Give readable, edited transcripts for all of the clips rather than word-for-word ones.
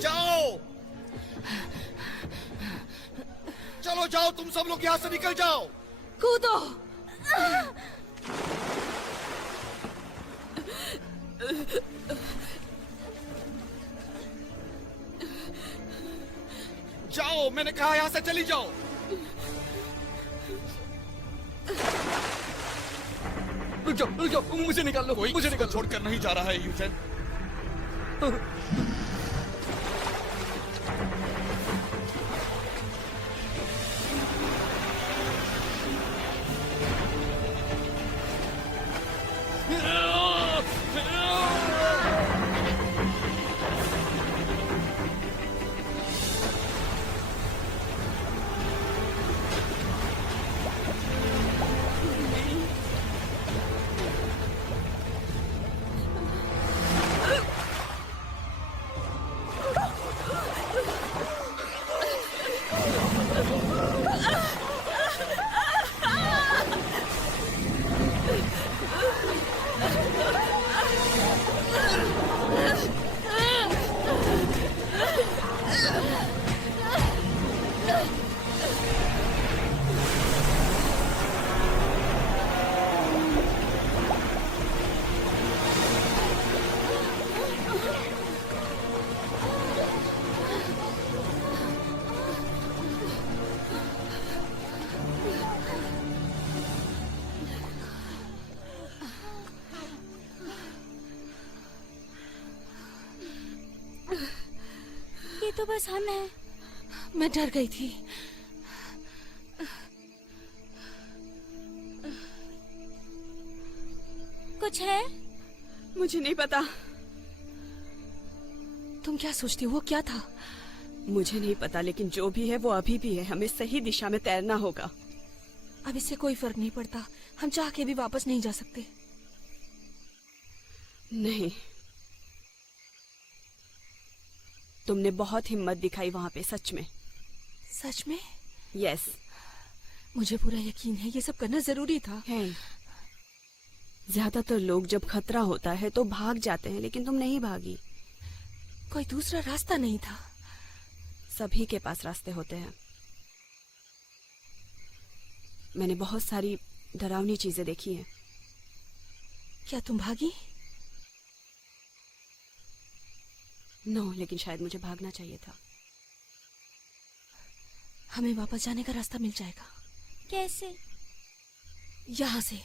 जाओ, चलो जाओ, तुम सब लोग यहाँ से निकल जाओ। कूदो। जाओ, मैंने कहा यहाँ से चली जाओ। रुक जाओ, मुझे निकाल लो, कोई मुझे निकाल लो। छोड़कर नहीं जा रहा है यूजेन। ये तो बस हम हैं। मैं डर गई थी। कुछ है? मुझे नहीं पता। तुम क्या सोचती हो? वो क्या था? मुझे नहीं पता, लेकिन जो भी है वो अभी भी है। हमें सही दिशा में तैरना होगा। अब इससे कोई फर्क नहीं पड़ता। हम चाह के भी वापस नहीं जा सकते। नहीं, तुमने बहुत हिम्मत दिखाई वहां पे, सच में। सच में? यस। मुझे पूरा यकीन है ये सब करना जरूरी था। है। ज्यादातर लोग जब खतरा होता है तो भाग जाते हैं, लेकिन तुम नहीं भागी। कोई दूसरा रास्ता नहीं था। सभी के पास रास्ते होते हैं। मैंने बहुत सारी डरावनी चीजें देखी हैं। क्या तुम भागी? नो, लेकिन शायद मुझे भागना चाहिए था। हमें वापस जाने का रास्ता मिल जाएगा। कैसे? यहाँ से।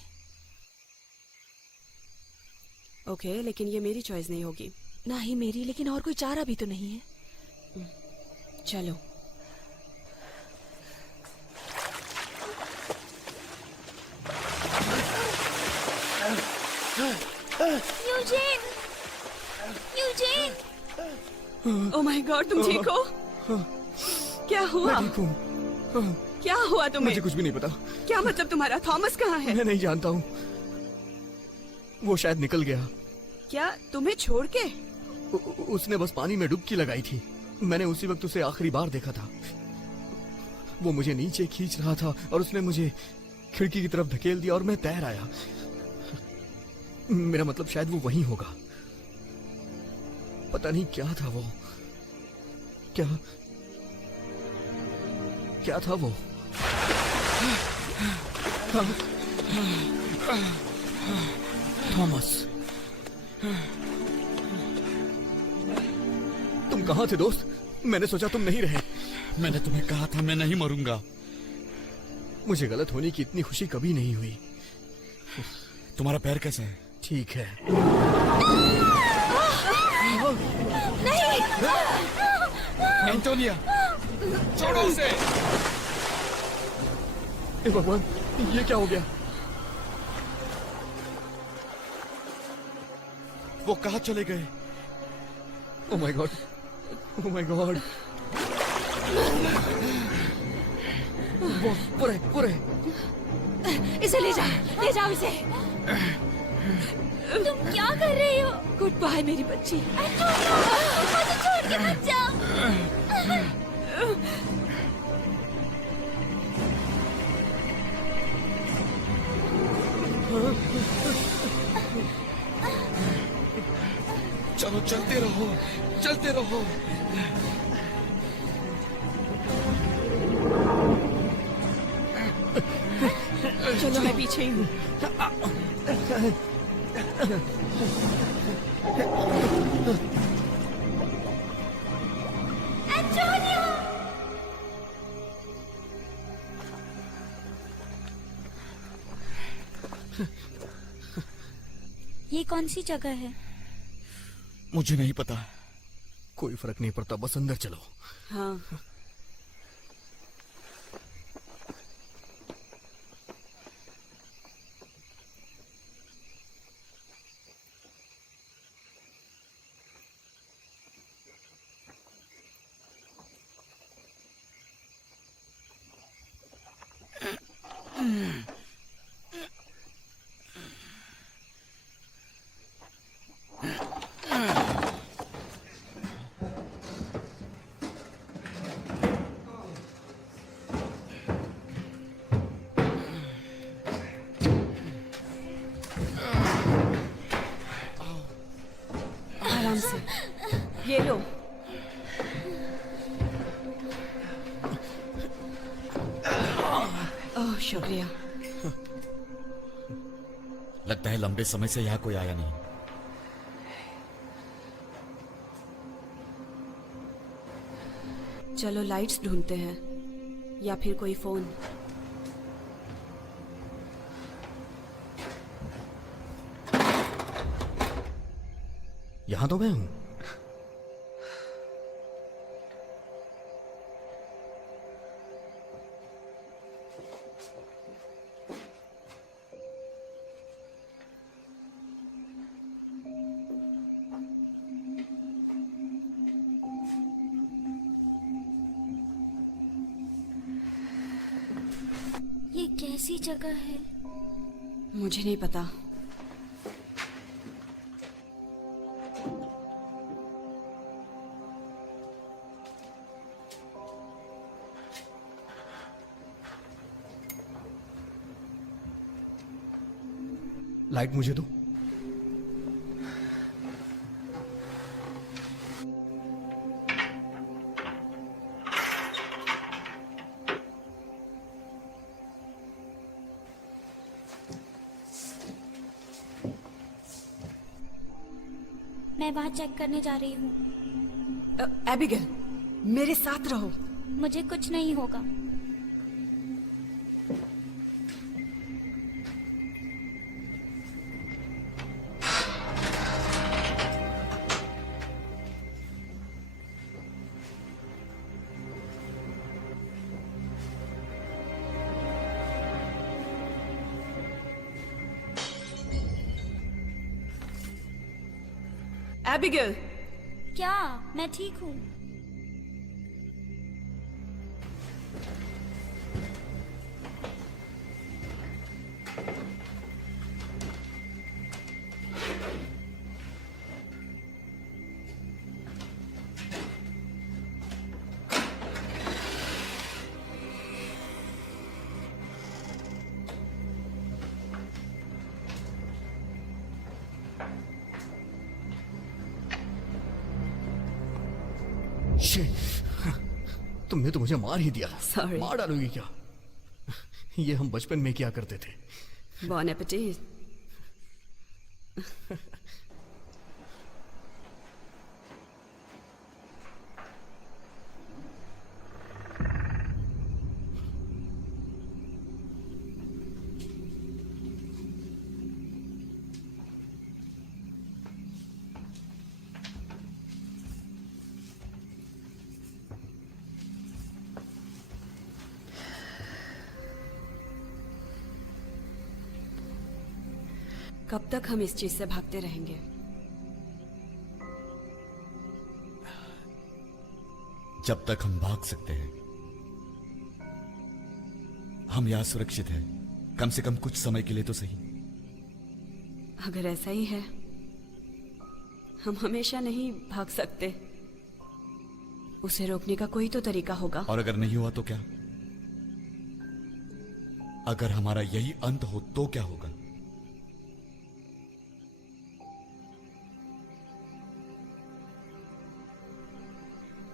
ओके, लेकिन ये मेरी चॉइस नहीं होगी। ना ही मेरी, लेकिन और कोई चारा भी तो नहीं है। चलो। यूजेन! यूजेन! ओह माय गॉड, तुम ठीक हो? क्या हुआ? मैं ठीक हूँ। क्या हुआ तुम्हें? मुझे कुछ भी नहीं पता। क्या मतलब तुम्हारा? थॉमस कहाँ है? मैं नहीं जानता हूँ। वो शायद निकल गया। क्या तुम्हें छोड़ के? उसने बस पानी में डुबकी लगाई थी। मैंने उसी वक्त उसे आखिरी बार देखा था। वो मुझे नीचे खींच रहा था और उसने मुझे खिड़की की तरफ धकेल दिया और मैं तैर आया। मेरा मतलब शायद वो वहीं होगा। पता नहीं क्या था वो। क्या था वो? थॉमस, तुम कहाँ थे दोस्त? मैंने सोचा तुम नहीं रहे। मैंने तुम्हें कहा था मैं नहीं मरूंगा। मुझे गलत होने की इतनी खुशी कभी नहीं हुई। तुम्हारा पैर कैसा है? ठीक है। एंटोनिया, छोड़ो उसे। हे भगवान, ये क्या हो गया? वो कहाँ चले गए? Oh my God, oh my God. वो रहे। इसे ले जाओ इसे। तुम क्या कर रही हो? गुड बाय मेरी बच्ची। मुझे छोड़ के मत जाओ। दोनों चलते रहो, चलते रहो। चलो मैं पीछे ही हूँ। एंटोनियो! ये कौन सी जगह है? मुझे नहीं पता। कोई फर्क नहीं पड़ता, बस अंदर चलो। हाँ। आराम से, ये लो। ओह शुक्रिया। लगता है लंबे समय से यहाँ कोई आया नहीं। चलो लाइट्स ढूंढते हैं, या फिर कोई फोन। यहां तो मैं हूं। ये कैसी जगह है? मुझे नहीं पता। लाइट मुझे दो। मैं वहां चेक करने जा रही हूँ। एबिगेल, मेरे साथ रहो। मुझे कुछ नहीं होगा। एबिगेल, क्या? मैं ठीक हूँ। तुमने तो मुझे मार ही दिया। Sorry. मार डालोगी क्या? ये हम बचपन में क्या करते थे। बॉन एपेटिट। कब तक हम इस चीज से भागते रहेंगे? जब तक हम भाग सकते हैं। हम यहां सुरक्षित हैं, कम से कम कुछ समय के लिए तो सही। अगर ऐसा ही है, हम हमेशा नहीं भाग सकते। उसे रोकने का कोई तो तरीका होगा। और अगर नहीं हुआ तो क्या? अगर हमारा यही अंत हो तो क्या होगा?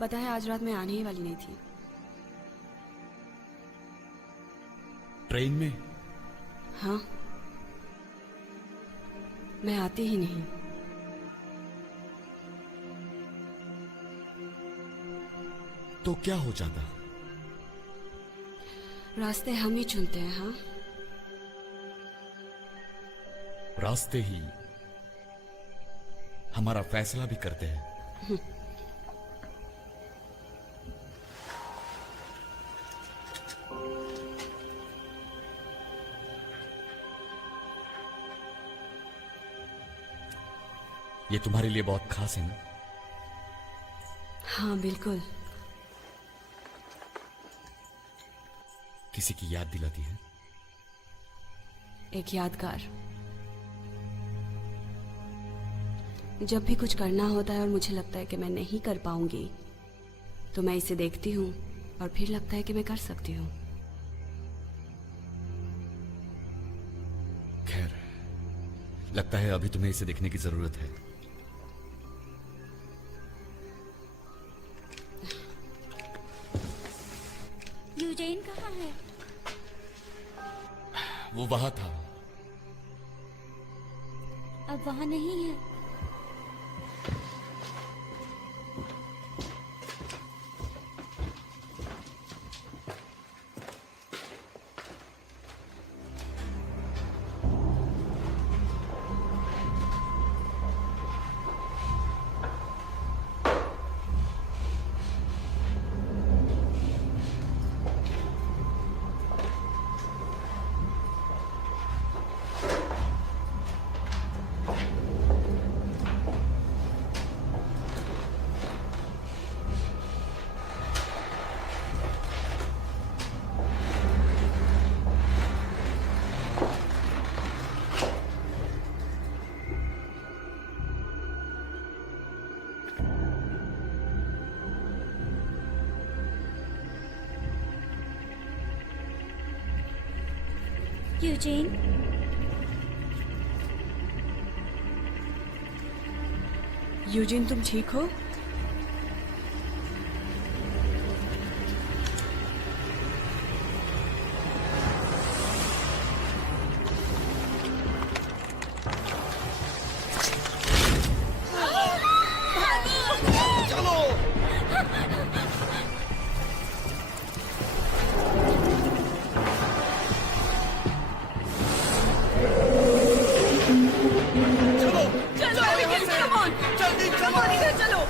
पता है आज रात मैं आने ही वाली नहीं थी। ट्रेन में? हाँ, मैं आती ही नहीं। तो क्या हो जाता? रास्ते हम ही चुनते हैं। हाँ, रास्ते ही हमारा फैसला भी करते हैं। ये तुम्हारे लिए बहुत खास है ना? हाँ बिल्कुल। किसी की याद दिलाती है? एक यादगार। जब भी कुछ करना होता है और मुझे लगता है कि मैं नहीं कर पाऊंगी, तो मैं इसे देखती हूँ और फिर लगता है कि मैं कर सकती हूँ। खैर, लगता है अभी तुम्हें इसे देखने की जरूरत है। यूजेन कहाँ है? वो वहां था। अब वहाँ नहीं है। यूजेन, यूजिन, तुम ठीक हो? चलो चलो चलो एबिगेल, कम ऑन, जल्दी कम ऑन, इधर चलो।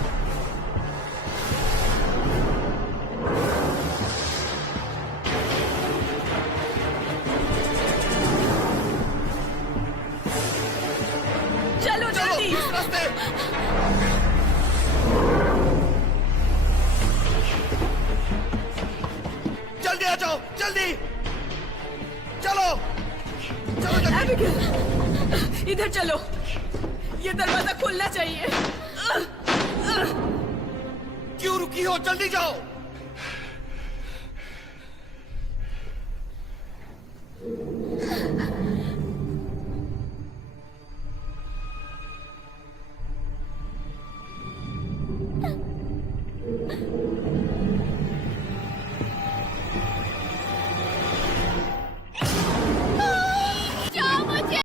चलो जल्दी। इस रास्ते। जल्दी आ जाओ, जल्दी चलो चलो जल्दी। एबिगेल, इधर चलो, ये दरवाजा खुलना चाहिए। क्यों रुकी हो? जल्दी जाओ।